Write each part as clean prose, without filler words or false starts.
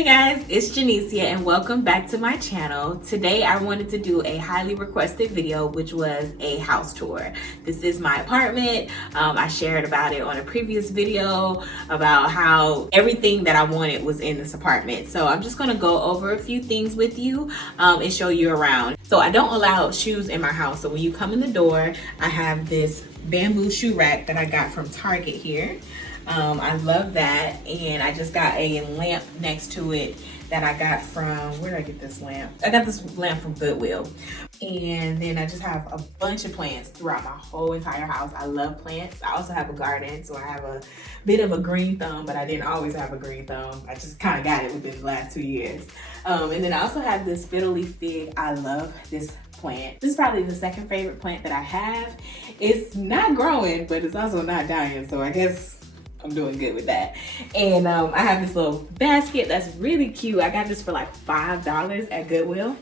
Hey guys, it's Janicia and welcome back to my channel. Today I wanted to do a highly requested video, which was a house tour. This is my apartment. I shared about it on a previous video about how everything that I wanted was in this apartment. So I'm just gonna go over a few things with you and show you around. So I don't allow shoes in my house. So when you come in the door, I have this bamboo shoe rack that I got from Target here. I love that, and I just got a lamp next to it that I got from, where did I get this lamp? I got this lamp from Goodwill. And then I just have a bunch of plants throughout my whole entire house. I love plants. I also have a garden, so I have a bit of a green thumb, but I didn't always have a green thumb. I just kind of got it within the last 2 years. And then I also have this fiddle leaf fig. I love this plant. This is probably the second favorite plant that I have. It's not growing, but it's also not dying, so I guess I'm doing good with that. And I have this little basket that's really cute. I got this for like $5 at Goodwill.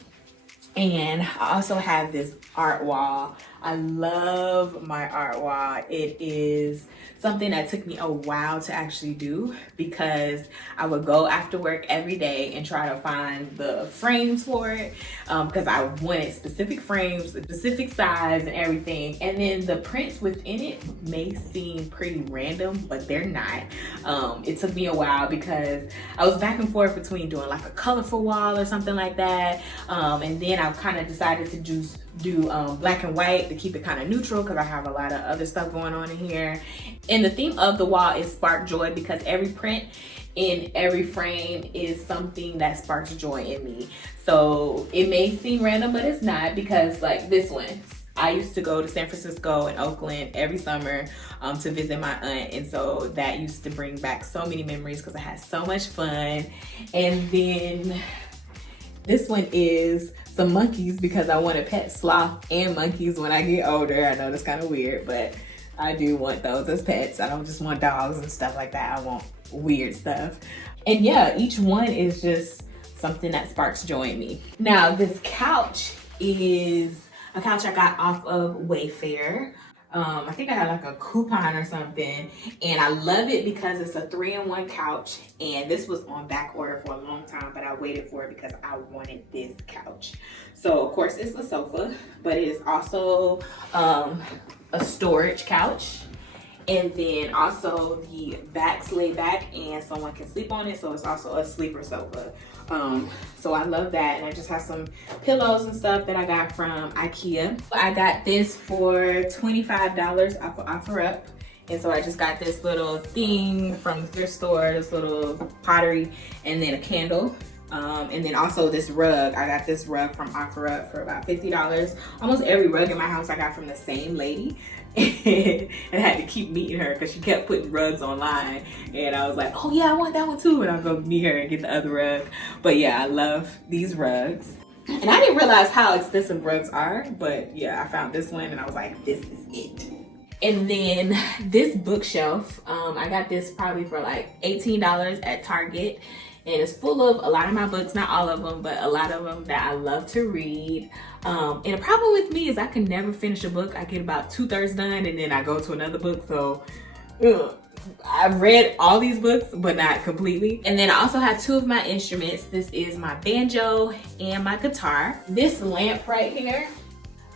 And I also have this art wall. I love my art wall. It is something that took me a while to actually do because I would go after work every day and try to find the frames for it because I wanted specific frames, a specific size and everything. And then the prints within it may seem pretty random, but they're not. It took me a while because I was back and forth between doing like a colorful wall or something like that. And then I kind of decided to do black and white to keep it kind of neutral because I have a lot of other stuff going on in here. And the theme of the wall is spark joy because every print in every frame is something that sparks joy in me. So it may seem random, but it's not, because like this one, I used to go to San Francisco and Oakland every summer to visit my aunt, and so that used to bring back so many memories because I had so much fun. And then this one is some monkeys because I want to pet sloth and monkeys when I get older. I know that's kind of weird, but I do want those as pets. I don't just want dogs and stuff like that. I want weird stuff. And yeah, each one is just something that sparks joy in me. Now, this couch is a couch I got off of Wayfair. I think I had like a coupon or something, and I love it because it's a 3-in-1 couch, and this was on back order for a long time, but I waited for it because I wanted this couch. So of course it's a sofa, but it is also a storage couch, and then also the backs lay back and someone can sleep on it, so it's also a sleeper sofa. So I love that, and I just have some pillows and stuff that I got from IKEA. I got this for $25 off of OfferUp, and so I just got this little thing from the thrift store, this little pottery, and then a candle. And then also this rug. I got this rug from OfferUp for about $50. Almost every rug in my house I got from the same lady. And I had to keep meeting her because she kept putting rugs online, and I was like, oh yeah, I want that one too, and I'll go meet her and get the other rug. But yeah, I love these rugs, and I didn't realize how expensive rugs are, but yeah, I found this one and I was like, this is it. And then this bookshelf, I got this probably for like $18 at Target. And it's full of a lot of my books, not all of them, but a lot of them that I love to read. And the problem with me is I can never finish a book. I get about 2/3 done and then I go to another book. So I've read all these books, but not completely. And then I also have 2 of my instruments. This is my banjo and my guitar. This lamp right here,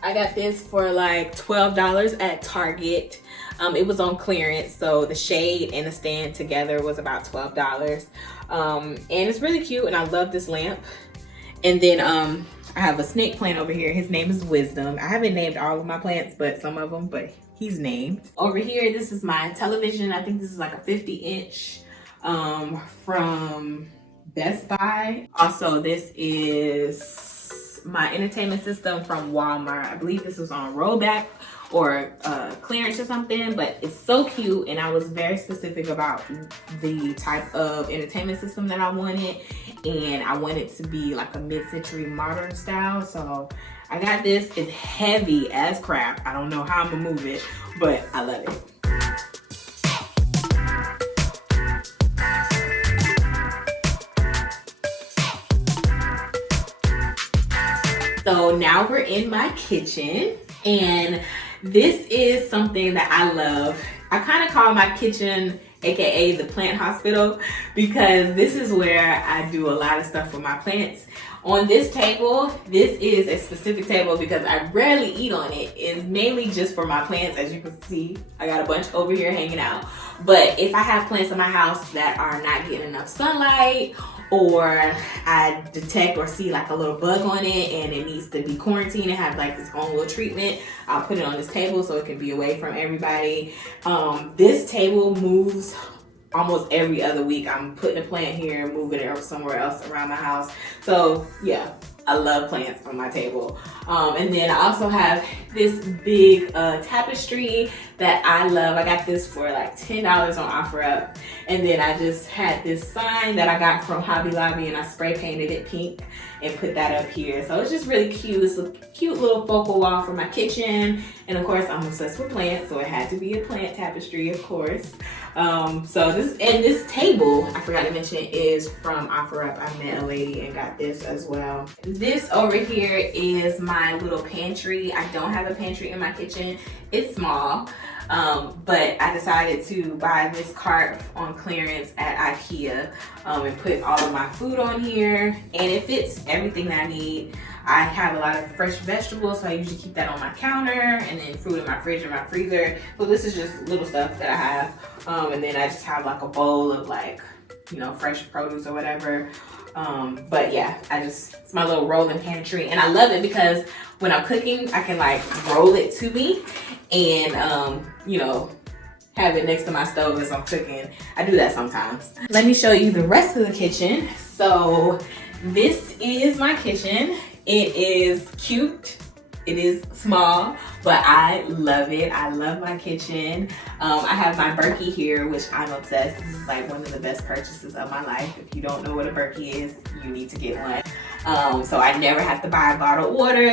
I got this for like $12 at Target. It was on clearance, so the shade and the stand together was about $12. And it's really cute, and I love this lamp. And then I have a snake plant over here. His name is Wisdom. I haven't named all of my plants, but some of them, but he's named. Over here, this is my television. I think this is like a 50-inch from Best Buy. Also, this is my entertainment system from Walmart. I believe this was on rollback or clearance or something, but it's so cute, and I was very specific about the type of entertainment system that I wanted, and I want it to be like a mid-century modern style. So I got this. It's heavy as crap. I don't know how I'm gonna move it, but I love it. So now we're in my kitchen, and this is something that I love. I kind of call my kitchen aka the plant hospital, because this is where I do a lot of stuff for my plants. On this table, this is a specific table because I rarely eat on it. It's mainly just for my plants. As you can see, I got a bunch over here hanging out. But if I have plants in my house that are not getting enough sunlight, or I detect or see like a little bug on it and it needs to be quarantined and have like its own little treatment, I'll put it on this table so it can be away from everybody. This table moves almost every other week. I'm putting a plant here and moving it somewhere else around the house. So yeah, I love plants on my table. And then I also have this big tapestry that I love. I got this for like $10 on OfferUp. And then I just had this sign that I got from Hobby Lobby and I spray painted it pink and put that up here. So it's just really cute. It's a cute little focal wall for my kitchen. And of course, I'm obsessed with plants, so it had to be a plant tapestry, of course. So this table, I forgot to mention, is from OfferUp. I met a lady and got this as well. This over here is my little pantry. I don't have a pantry in my kitchen. It's small, but I decided to buy this cart on clearance at IKEA and put all of my food on here, and it fits everything that I need. I have a lot of fresh vegetables, so I usually keep that on my counter, and then fruit in my fridge or my freezer. So this is just little stuff that I have, and then I just have like a bowl of like, you know, fresh produce or whatever. But yeah, it's my little rolling pantry, and I love it because when I'm cooking, I can like roll it to me and, you know, have it next to my stove as I'm cooking. I do that sometimes. Let me show you the rest of the kitchen. So this is my kitchen. It is cute. It is small, but I love it. I love my kitchen. I have my Berkey here, which I'm obsessed. This is like one of the best purchases of my life. If you don't know what a Berkey is, you need to get one. So I never have to buy bottled water,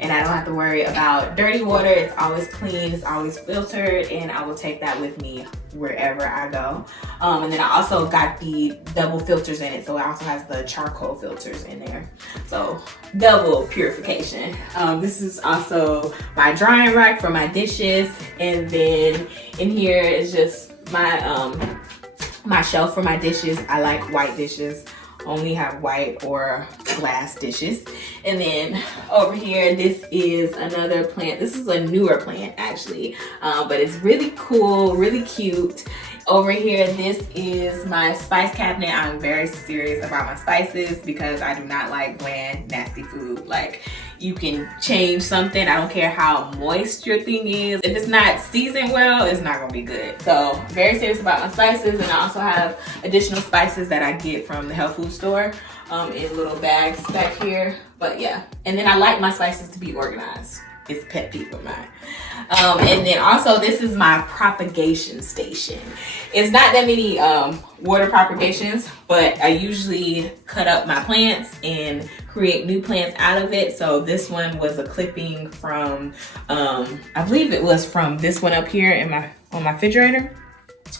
and I don't have to worry about dirty water. It's always clean, it's always filtered, and I will take that with me wherever I go. And then I also got the double filters in it, so it also has the charcoal filters in there. So double purification. This is also my drying rack for my dishes, and then in here is just my my shelf for my dishes. I like white dishes. Only have white or glass dishes. And then over here, this is another plant. This is a newer plant actually, but it's really cool, really cute. Over here, this is my spice cabinet. I'm very serious about my spices because I do not like bland, nasty food. Like, you can change something. I don't care how moist your thing is. If it's not seasoned well, it's not gonna be good. So very serious about my spices, and I also have additional spices that I get from the health food store in little bags back here. But yeah, and then I like my spices to be organized. It's a pet peeve of mine. And then also, this is my propagation station. It's not that many water propagations, but I usually cut up my plants and create new plants out of it. So this one was a clipping from, I believe it was from this one up here on my refrigerator.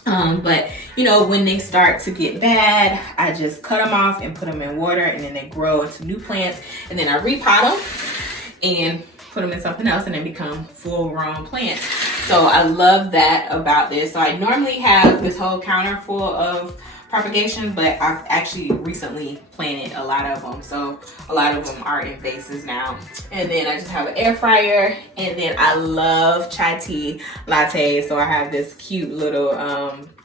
But you know, when they start to get bad, I just cut them off and put them in water, and then they grow into new plants, and then I repot them and put them in something else, and then become full-grown plants. So I love that about this. So I normally have this whole counter full of propagation, but I've actually recently planted a lot of them. So a lot of them are in vases now. And then I just have an air fryer, and then I love chai tea lattes. So I have this cute little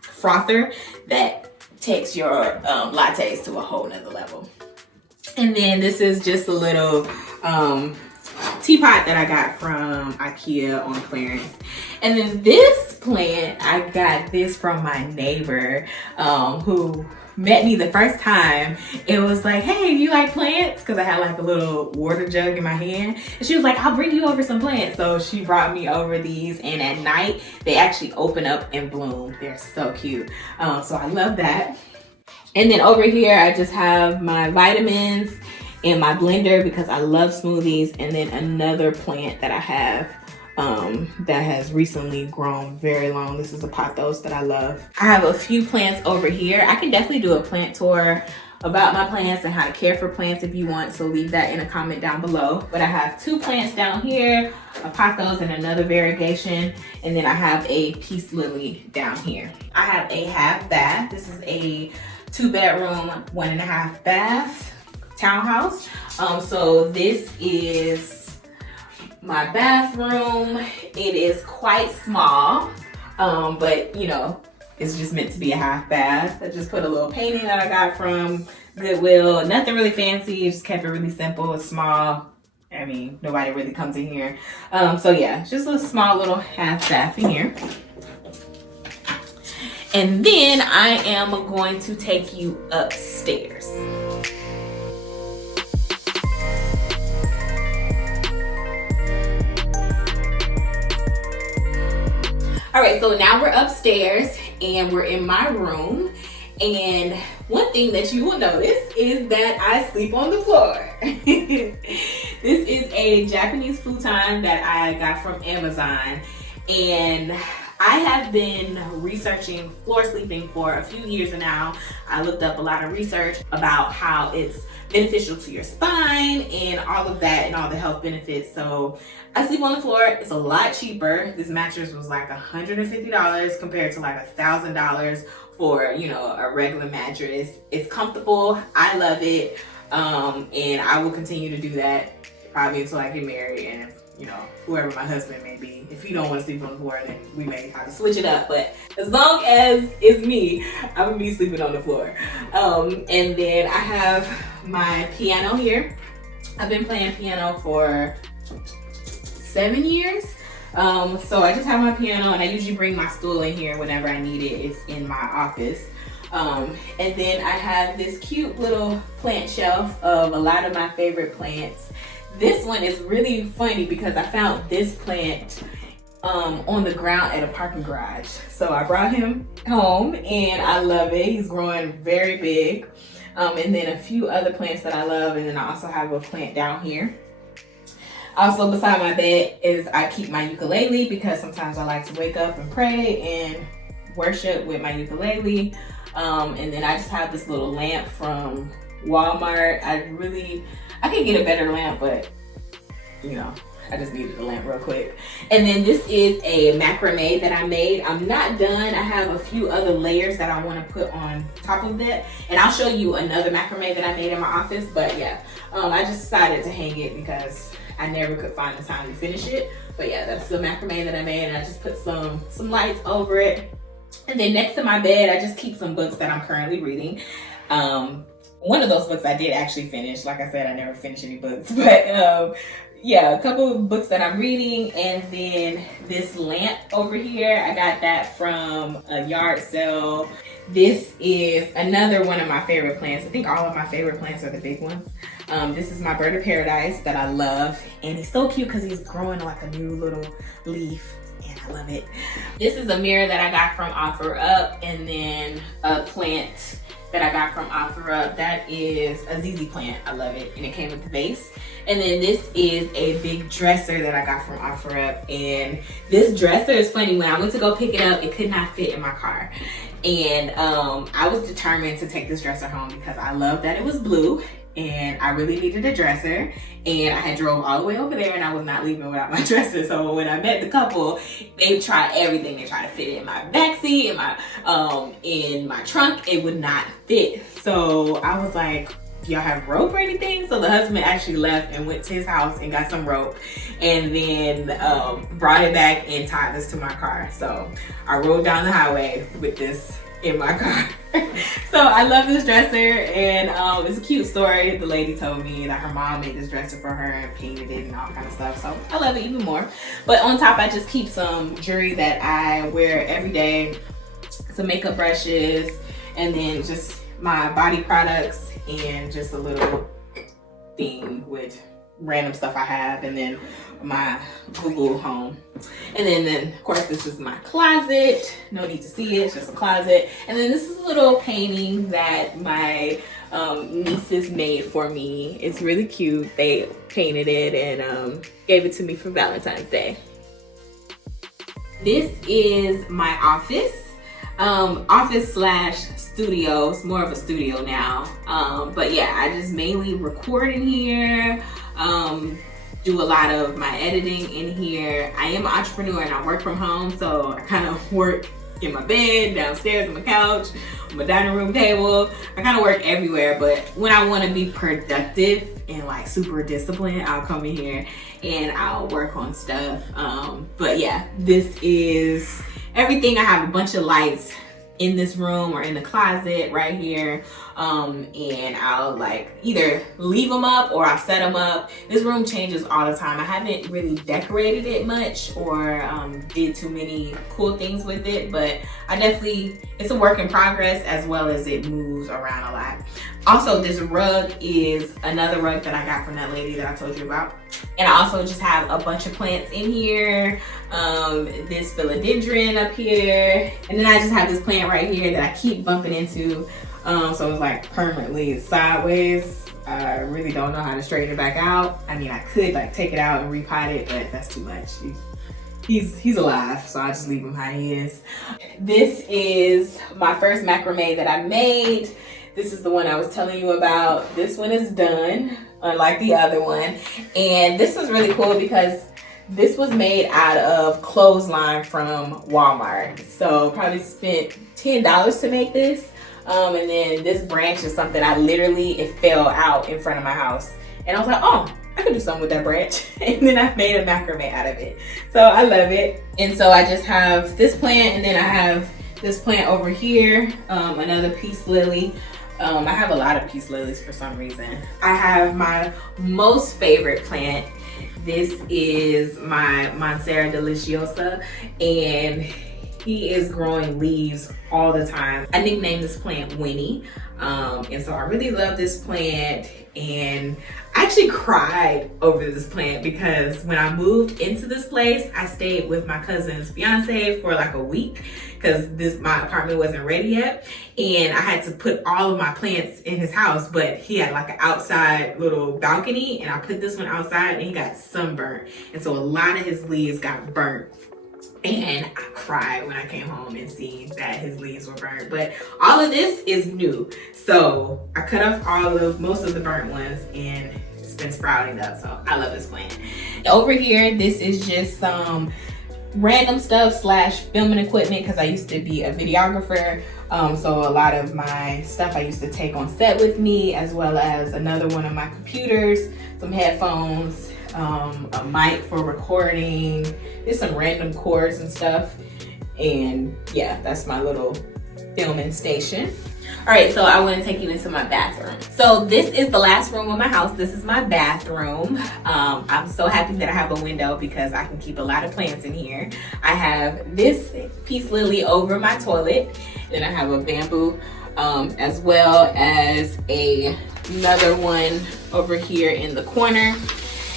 frother that takes your lattes to a whole nother level. And then this is just a little teapot that I got from IKEA on clearance. And then this plant, I got this from my neighbor who met me the first time. It was like, hey, do you like plants? Because I had like a little water jug in my hand. And she was like, I'll bring you over some plants. So she brought me over these, and at night they actually open up and bloom. They're so cute. So I love that. And then over here, I just have my vitamins and my blender because I love smoothies, and then another plant that I have that has recently grown very long. This is a pothos that I love. I have a few plants over here. I can definitely do a plant tour about my plants and how to care for plants if you want, so leave that in a comment down below. But I have 2 plants down here, a pothos and another variegation, and then I have a peace lily down here. I have a half bath. This is a 2-bedroom, 1.5 bath townhouse. So this is my bathroom. It is quite small, but you know, it's just meant to be a half bath. I just put a little painting that I got from Goodwill. Nothing really fancy, just kept it really simple. It's small. I mean, nobody really comes in here. So yeah, just a small little half bath in here. And then I am going to take you upstairs. All right, so now we're upstairs and we're in my room. And one thing that you will notice is that I sleep on the floor. This is a Japanese futon that I got from Amazon. And I have been researching floor sleeping for a few years now. I looked up a lot of research about how it's beneficial to your spine and all of that and all the health benefits. So I sleep on the floor. It's a lot cheaper. This mattress was like $150 compared to like $1,000 for, you know, a regular mattress. It's comfortable. I love it. And I will continue to do that probably until I get married, and you know, whoever my husband may be. If he don't want to sleep on the floor, then we may have to switch it up. But as long as it's me, I'm gonna be sleeping on the floor. And then I have my piano here. I've been playing piano for 7 years. So I just have my piano, and I usually bring my stool in here whenever I need it. It's in my office. And then I have this cute little plant shelf of a lot of my favorite plants. This one is really funny because I found this plant on the ground at a parking garage. So I brought him home and I love it. He's growing very big. And then a few other plants that I love. And then I also have a plant down here. Also beside my bed is I keep my ukulele because sometimes I like to wake up and pray and worship with my ukulele. And then I just have this little lamp from Walmart. I could get a better lamp, but you know, I just needed a lamp real quick. And then this is a macrame that I made. I'm not done. I have a few other layers that I want to put on top of that. And I'll show you another macrame that I made in my office. But yeah, I just decided to hang it because I never could find the time to finish it. But yeah, that's the macrame that I made, and I just put some lights over it. And then next to my bed, I just keep some books that I'm currently reading. One of those books I did actually finish. Like I said, I never finish any books, but yeah, a couple of books that I'm reading. And then this lamp over here, I got that from a yard sale. This is another one of my favorite plants. I think all of my favorite plants are the big ones. This is my bird of paradise that I love, and he's so cute because he's growing like a new little leaf. And I love it. This is a mirror that I got from OfferUp, and then a plant that I got from OfferUp. That is a ZZ plant. I love it, and it came with the vase. And then this is a big dresser that I got from OfferUp, and this dresser is funny. When I went to go pick it up, it could not fit in my car, and I was determined to take this dresser home because I love that it was blue. And I really needed a dresser, and I had drove all the way over there, and I was not leaving without my dresser. So when I met the couple, they tried everything. They tried to fit it in my backseat, in my trunk. It would not fit. So I was like, do y'all have rope or anything? So the husband actually left and went to his house and got some rope, and then brought it back and tied this to my car. So I rode down the highway with this in my car. So I love this dresser, and it's a cute story. The lady told me that her mom made this dresser for her and painted it and all kind of stuff, so I love it even more. But on top, I just keep some jewelry that I wear every day, some makeup brushes, and then just my body products, and just a little thing with random stuff I have, and then my Google Home. And then of course, this is my closet. No need to see it, it's just a closet. And then this is a little painting that my nieces made for me. It's really cute. They painted it and gave it to me for Valentine's Day. This is my office. office slash studio. It's more of a studio now. But yeah, I just mainly record in here. Do a lot of my editing in here. I am an entrepreneur and I work from home, so I kind of work in my bed, downstairs on my couch, on my dining room table. I kind of work everywhere, but when I want to be productive and like super disciplined, I'll come in here and I'll work on stuff. But yeah, this is everything. I have a bunch of lights in this room or in the closet right here, and I'll like either leave them up or I'll set them up. This room changes all the time. I haven't really decorated it much or did too many cool things with it, but I definitely, it's a work in progress as well as it moves around a lot. Also, this rug is another rug that I got from that lady that I told you about. And I also just have a bunch of plants in here. This philodendron up here. And then I just have this plant right here that I keep bumping into. So it's like permanently sideways. I really don't know how to straighten it back out. I mean, I could like take it out and repot it, but that's too much. He's alive, so I just leave him how he is. This is my first macrame that I made. This is the one I was telling you about. This one is done, unlike the other one. And this was really cool because this was made out of clothesline from Walmart. So probably spent $10 to make this. And then this branch is something it fell out in front of my house. And I was like, oh, I could do something with that branch. And then I made a macrame out of it. So I love it. And so I just have this plant, and then I have this plant over here, another peace lily. I have a lot of peace lilies for some reason. I have my most favorite plant. This is my Monstera deliciosa, and he is growing leaves all the time. I nicknamed this plant Winnie. And so I really love this plant, and I actually cried over this plant because when I moved into this place, I stayed with my cousin's fiance for like a week because my apartment wasn't ready yet, and I had to put all of my plants in his house, but he had like an outside little balcony, and I put this one outside and he got sunburned, and so a lot of his leaves got burnt. And I cried when I came home and seen that his leaves were burnt. But all of this is new. So I cut off most of the burnt ones, and it's been sprouting up. So I love this plant. Over here, this is just some random stuff slash filming equipment because I used to be a videographer. So a lot of my stuff I used to take on set with me, as well as another one of my computers, some headphones, a mic for recording, just some random cords and stuff. And yeah, that's my little filming station. All right, so I want to take you into my bathroom. So this is the last room of my house. This is my bathroom. I'm so happy that I have a window because I can keep a lot of plants in here. I have this peace lily over my toilet. Then I have a bamboo, as well as another one over here in the corner.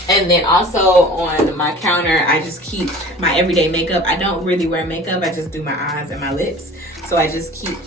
And then also on my counter, I just keep my everyday makeup. I don't really wear makeup. I just do my eyes and my lips. So I just keep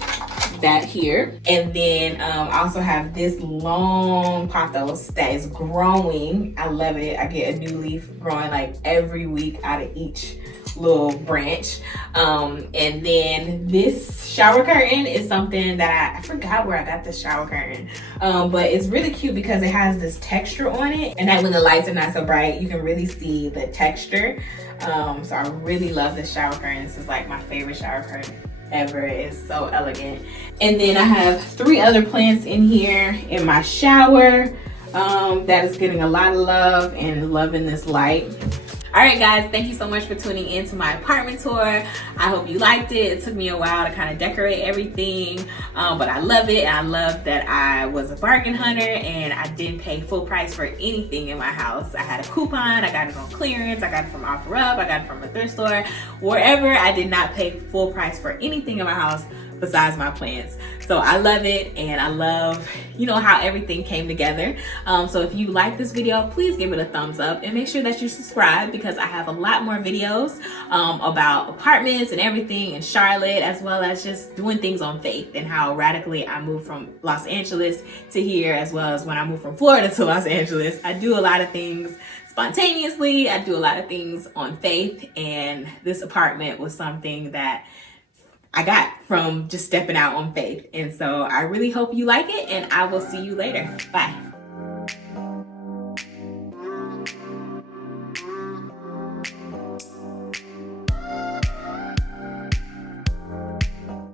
that here. And then I also have this long pothos that is growing. I love it. I get a new leaf growing like every week out of each little branch. And then this shower curtain is something that I forgot where I got this shower curtain, but it's really cute because it has this texture on it, and that when the lights are not so bright, you can really see the texture. So I really love this shower curtain. This is like my favorite shower curtain ever. It's so elegant. And then I have 3 other plants in here in my shower that is getting a lot of love and loving this light. All right, guys, thank you so much for tuning in to my apartment tour. I hope you liked it. It took me a while to kind of decorate everything, but I love it. And I love that I was a bargain hunter and I didn't pay full price for anything in my house. I had a coupon, I got it on clearance, I got it from OfferUp, I got it from a thrift store. Wherever, I did not pay full price for anything in my house besides my plants. So I love it, and I love, how everything came together. So if you like this video, please give it a thumbs up and make sure that you subscribe because I have a lot more videos about apartments and everything in Charlotte, as well as just doing things on faith and how radically I moved from Los Angeles to here, as well as when I moved from Florida to Los Angeles. I do a lot of things spontaneously. I do a lot of things on faith, and this apartment was something that I got from just stepping out on faith. And so I really hope you like it, and I will see you later. Bye.